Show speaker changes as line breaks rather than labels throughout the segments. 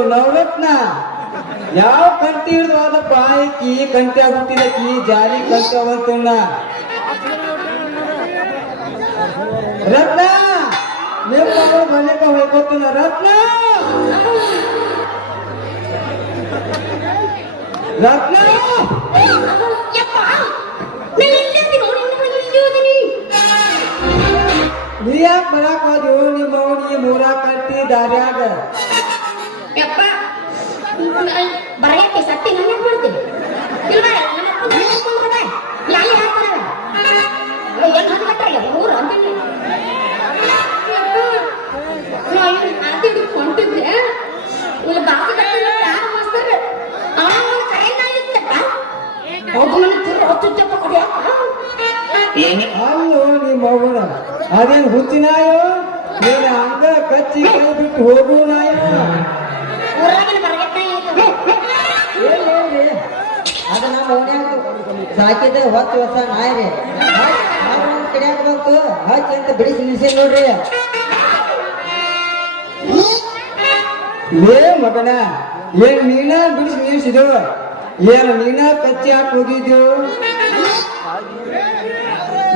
ಮಗಳ ರತ್ನ ತಲೆಗಚ್ಚು ನವರತ್ನ ಯಾವ ಕಂಟಿ ಹಿಡಿದು ಹೋದಪ್ಪ ಈಕಿ ಕಂಟಿ ಆಗ್ಬಿಟ್ಟಿದಕಿ ಜಾಲಿ ಕಂಟಿ ಅವಂತಣ್ಣ ರತ್ನ! ನಿಮ್ಮ ಮಗಳು ಮನೆಗೆ ಹೋಗ್ಕೊತಿಲ್ಲ ರತ್ನ! ರತ್ನ!
ಯಪ್ಪ! ನಾನು ಇಲ್ಲೇ ಇದ್ದೀನಿ ನೋಡಿ ನಾನು ಇಲ್ಲೇ ಇದ್ದೀನಿ
ನೀ ಯಾಕೆ ಬರಾಕ್ ಹೋದ್ಯು? ನಿಮ್ಮ ಅವನಿಗೆ ಮೂರ ಕಟ್ಟಿ ದಾರ್ಯಾಗ.
ಯಪ್ಪ. ಬರಗಕ್ಕೆ ಸತ್ತಿ ನಾನು ಯಾಕೆ ಮಾಡ್ತೀನಿ ಇಲ್ಲ ನಮ್ಮ ಅಪ್ಪ ಹೇಳ್ಕೊಂಡ್ರೆ ಯಾರು ಹಾಕ್ತಾರಲ್ಲ ಏನು ಹಾಕ್ತಾರೆ ಊರು ಅಂತೀನಿ ಆತಿದ್ದು ಮನೆ ತಿರು
ಅದೇನ್ ಹುಚ್ಚಿನಾಯೋ ನೀನ ಹಂಗ ಕಚ್ಚಿ ಕೈ ಬಿಟ್ಟು ಹೋಗುವ ನಾಯೋ
ಅದ ನಮ್ಮ ಓಣ್ಯಾಗ ಸಾಕಿದ ಹೊತ್ತು ಹೊಸ ನಾಯಿ ರೀ ಕಡಿಯಾಕ ಬಂತು ಹಚ್ಚಿ ಅಂತ ಬಿಡಿಸಿ ನಿಲ್ಸಿ ನೋಡ್ರಿ.
ಏ ಮಗನ ಏನ್ ನೀನ ಬಿಡಿಸಿ ನಿಲ್ಸಿದು ಏನ್ ನೀನ ಕಚ್ಚಿ ಹಾಕಿ ಹೋಗಿದ್ಯು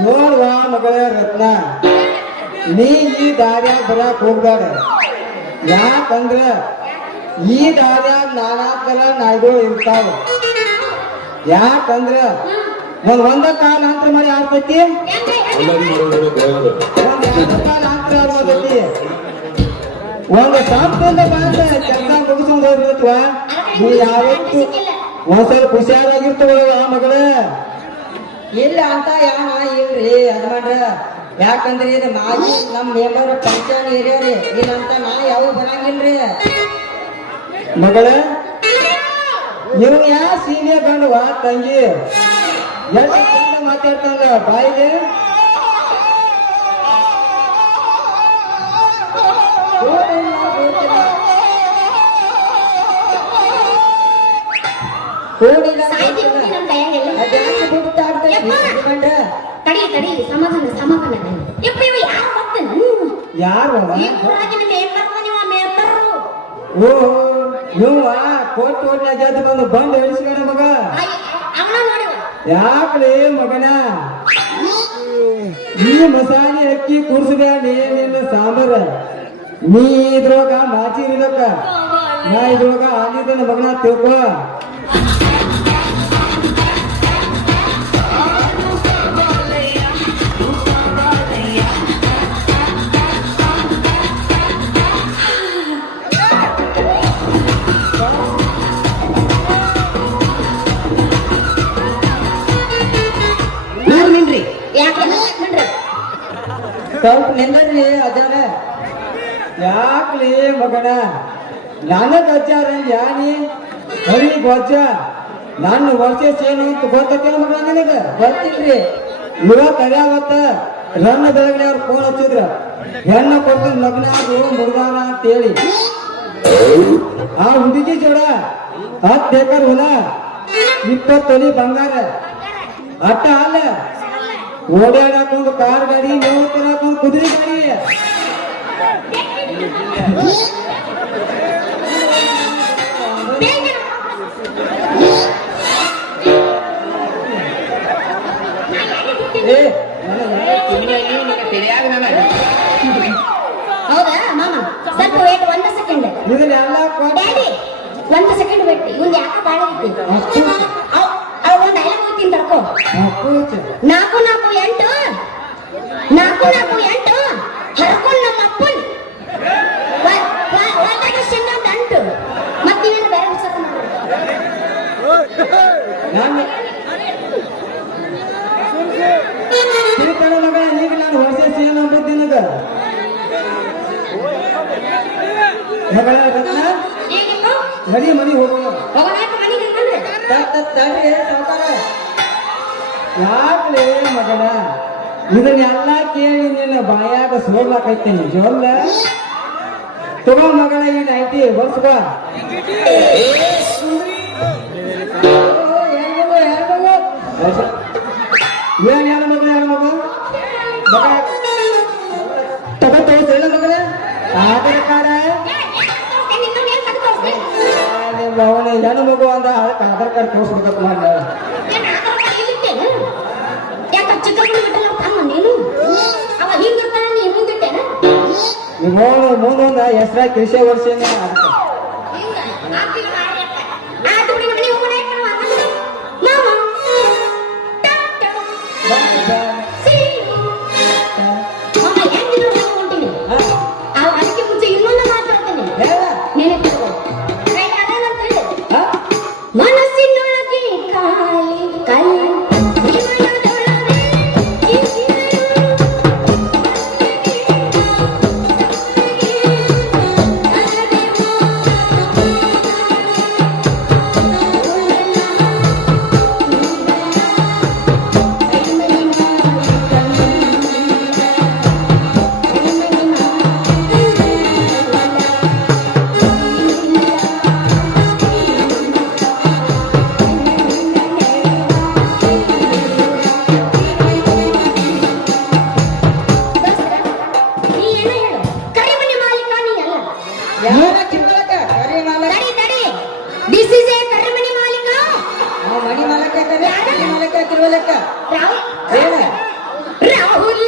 ನೋಡ್ವಾ ಮಗಳ ರತ್ನ. ನೀ ಈ ದಾರ್ಯಾಗ ಬರಾಕ್ ಹೋಗ್ಬಾರ ಯಾಕಂದ್ರ ಈ ದಾರ್ಯಾಗ ನಾನಾ ತರ ನಾಯ್ಡು ಇರ್ತಾವ. ಯಾಕಂದ್ರ ಒಂದ್ ಒಂದ ಕಾಲ ಅಂತ ಮಾಡಿ ಆಗ್ತೈತಿ ಒಂದ್ ಸಾಂಪ್ರದಾಯ ಭಾಷೆ ಕೆಲಸ ಮುಗಿಸ್ಕೊಂಡು ಹೋಗ್ಬಿಡ್ತೀವ ನೀ ಯಾವತ್ತು ಒಂದ್ಸಲ ಖುಷಿಯಾಗಿರ್ತವಳ ಆ ಮಗಳ?
ಇಲ್ಲ ಅಂತ ಯಾವ ಇಲ್ರಿ ಮಾಡ್ರ ಯಾಕಂದ್ರೆ ಇದು ಮಾಜಿ ನಮ್ ಮೆಂಬರ್ ಪಂಚಾಯತ್ ಏರಿಯಾ ಇಲ್ಲ ಅಂತ ನಾಯಿ ಯಾವ ಬರಂಗಿಲ್ರಿ.
ಮಗಳ ನೀವು ಯಾ ಸೀನಿಯ ಗಂಡವ ತಂಗಿ ಎಲ್ಲ ಚಂದ ಮಾತಾಡ್ತಾನಲ್ಲ ಬಾಯಿಗೆ
ಹೋಗಿಲ್ಲ
ಸಾಯ್ತಿ ನಮ್ಮ ಕೈಯಾಗೆಲ್ಲ
ಅದ್ಯಾಕೆ ಬಿಡ್ತಾ ಇರ್ತೈತಿ ಯಜಮಾನ್ರ
ತಡಿ ತಡಿ ಸಮಾಧಾನ ಸಮಾಧಾನ ಯಪ್ಪ ಇವ ಯಾರು ಬರ್ತಾನೆ
ಇವ ಕೋಟ್ ಕೋಟ್ನ ಗೆದ್ದು ಬಂದು ಬಂದು ಎಳಿಸ್ಕೊಂಡ ಮಗ ಯಾಕ್ರಿ ಮಗನ ಈ ಮಸಾಲೆ ಅಕ್ಕಿ ಕುರ್ಸ್ಬ್ಯಾಡಿ ನಿನ್ನ ಸಾಂಬಾರ ನೀ ಇದ್ರೊಳಗ ಮಾಚಿ ಇರ್ಬೇಕ ನಾ ಇದ್ರೊಳಗ ಆಗಿದ್ದೇನೆ ಮಗನ ತಿಳ್ಕೊ
ಸ್ವಲ್ಪ ನಿಂದ್ರಿ ಅದಾರ
ಯಾಕ್ಲಿ ಮಗನ? ನನಗ್ ಹಚ್ಚಾರ ಯಾನಿ? ಹರಿ ಗೊಜ್ಜ ನನ್ನ ವರ್ಷ ಏನು ಅಂತ ಗೊತ್ತೈತೇನ ಮಗ ನಿನಗ?
ಗೊತ್ತಿಲ್ರಿ.
ಇವತ್ತು ಅರ್ಯಾವತ್ತ ರನ್ನ ಬೆಳಗ್ಗೆ ಅವ್ರು ಫೋನ್ ಹಚ್ಚಿದ್ರ. ಹೆಣ್ಣ ಕೊಡ್ತೀನಿ ಲಗ್ನ ಅದು ಮುರುಗಾನ ಅಂತ ಹೇಳಿ ಆ ಹುಡುಗಿ ಜೋಡ ಹತ್ತು ಎಕರ್ ಹೊಲ, ಇಪ್ಪತ್ತು ಬಂಗಾರ. ಅಟ್ಟ ಅಲ್ಲ ಓಡಾಡಕೊಂದು ಕಾರ್ ಗಾಡಿ ಮೇವು ತರಕೊಂದು ಕುದುರೆ ಗಾಡಿ. ಏ
ಹೌದಾ ಮಾಮ? ಸ್ವಲ್ಪ ವೇಟ್ ಒಂದು ಸೆಕೆಂಡ್ ಡ್ಯಾಡಿ ಒಂದು ಸೆಕೆಂಡ್ ವೇಟ್ ಇವ್ನು ಯಾಕೆ ಬಾಳ ಐತಿ
ಅಪ್ಪು.
ಅವ್ ಒಂದು ಡೈಲಾಗ್ ಹೋಗ್ತೀನಿ ತಡ್ಕೋ
ಅಪ್ಪು ನಿನಗ ಮಗಳ ರತ್ನ ಮನಿ ಮನಿ ಹೋಗೋಣ
ತಡ್ರಿ ಸಾವುಕಾರ.
ಯಾಕ್ಲೆ ಮಗನ? ಇದನ್ನೆಲ್ಲ ಕೇಳಿ ನಿನ್ನ ಬಾಯಾಗ ಸೋಲಾಕೈತೀನಿ ಜೋಲ್ಲ ತಗೋ ಮಗಳ ಈ ನೈಟಿ ಬರ್ಸ್ಕ ಏನ್ ಯಾರ ಮಗ? ಯಾರ ಮಗ ಮಗ? ಏನು ಮಗನೇ
ಆದಿನ ಕಾಲ ಹೆಣ್ಣು ಮಗು ಅಂದ ಅದಕ್ಕೆ ಆಧಾರ್ ಕಾರ್ಡ್ ತೋರಿಸ್ಬಿಡ್ಬೇಕು ಮಾಡ ಈಗ ಮುಂದೊಂದು ಹೆಸರಾಗಿ ಕೃಷಿ
ವರ್ಷ ದಿಸ್ ಇಸ್ ಎ ಕರಿಮನಿ ಮಾಲೀಕ.
ಆ ಮನಿ ಮಾಲಕ ಕರೆ ಮನಿ ಮಾಲಕ ತಿರುವಲಕ್ಕ
ರಾಹುಲ್. ರಾಹುಲ್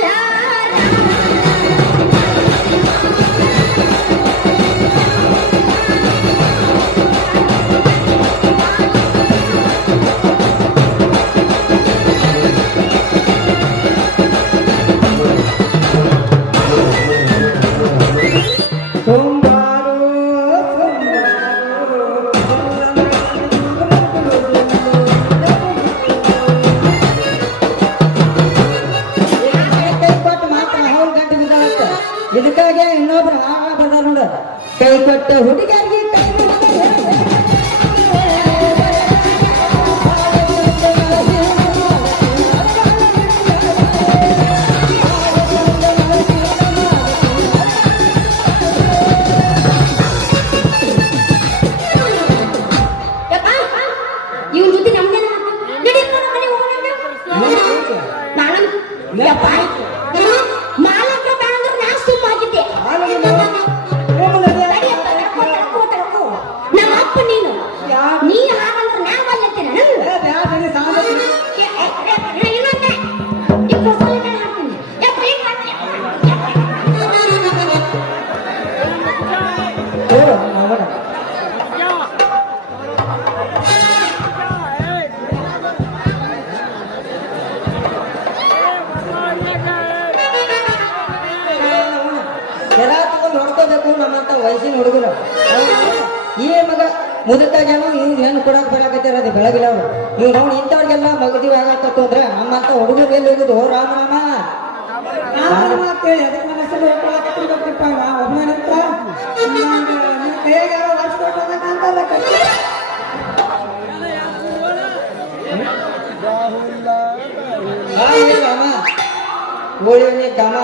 ವಯಸ್ಸಿನ ಹುಡುಗರು. ಏ ಮಗ ಮುದುಕಾಗ್ಯಾನು ಇವ್ನು ಹೆಣ್ಣು ಕೊಡಕ್ ಬರಾಕತ್ತಾರ ಅದು ಬೆಳಗಿಲ್ಲ ಅವ್ರು ಇವ್ ನೋಡಿ ಇಂಥವ್ರಿಗೆಲ್ಲ ಮಗದಿವಿ ಆಗತ್ತತ್ತು ಅಂದ್ರೆ ನಮ್ಮಂತ ಹುಡುಗರು ಎಲ್ಲಿ ಹೋಗುದು? ರಾಮ ರಾಮ. ರಾಮ ಕಾಮ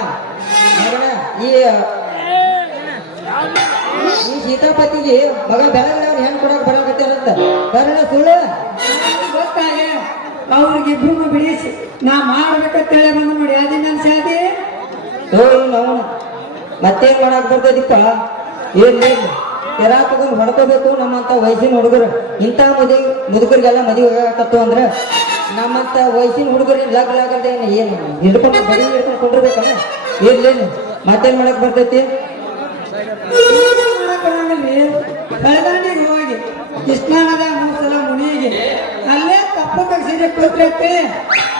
ಮಗನ ಈ ಈ ಸೀತಾಪತಿಗೆ ಮಗ ಬೆಳಗ್ಗೆ ಅವ್ರು ಹೆಂಗ್ ಕೊಡಕ್ ಅಂತ ಕಾರಣ ಸುಳ್ಳು.
ಗೊತ್ತಾಗೆ? ಅವ್ರಿಗಿಬ್ರು ಬಿಡಿಸಿ. ನಾ ಮಾಡ್ಬೇಕಂತೇಳಿ ಬಂದು ನೋಡಿ. ಅದೇ ನನ್ ಶಾದಿ?
ಹೋಗಿ ನಾವು ಮತ್ತೇನ್ ಮಾಡಕ್ ಬರ್ತದಿಪ್ಪ? ಏನ್ ಕೆರ ತಗೊಂಡ್ ಹೊಡ್ಕೋಬೇಕು ನಮ್ಮಂತ ವಯಸ್ಸಿನ ಹುಡುಗರು. ಇಂಥ ಮದುವೆ ಮುದುಕರಿಗೆಲ್ಲ ಮದುವೆ ಆಗಕತ್ತು ಅಂದ್ರೆ ನಮ್ಮಂತ ವಯಸ್ಸಿನ ಹುಡುಗರು ಲಗ್ ಏನು? ಹಿಡ್ಕೊಂಡು ಬಡಿ ಹಿಡ್ಕೊಂಡು ಕೊಂಡಿರ್ಬೇಕಲ್ಲ ಇರ್ಲೇನು ಮತ್ತೇನ್ ಮಾಡಕ್ ಬರ್ತೈತಿ?
ಬೆಳಗಾಣಿಗೆ ಹೋಗಿ ಕೃಷ್ಣನದ ಮೂರು ಸಲ ಮುನಿಗೆ ಅಲ್ಲೇ ತಪ್ಪು ಸೀರೆ ಕೂತ್ರೆ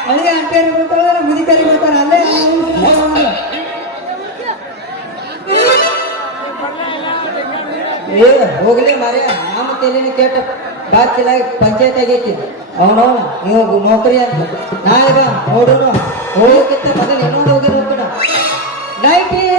ಅಲ್ಲಿಗೆ ಅಂಟೇರಿ ಬರ್ತಾಳೆ ಮುದಿಕರಿ ಬರ್ತಾರ ಅಲ್ಲೇ
ಹೋಗ್ಲಿ ಮಾರ್ಯ ನಾಮ ತಲೆನ ಕೇಟ ಬಾಚಿಲಾಗಿ ಪಂಚಾಯತ್ ಆಗೈತಿ ಅವನು ನೀವು ನೌಕರಿ ಅಂತ ನಾಳೆ ಬಾ ನೋಡೋಣ ಹೋಗಿತ್ತ ಮೊದಲು ಇನ್ನೊಂದು ಹೋಗಿ ನೋಡ್ಕೊಣ ನೈಟಿ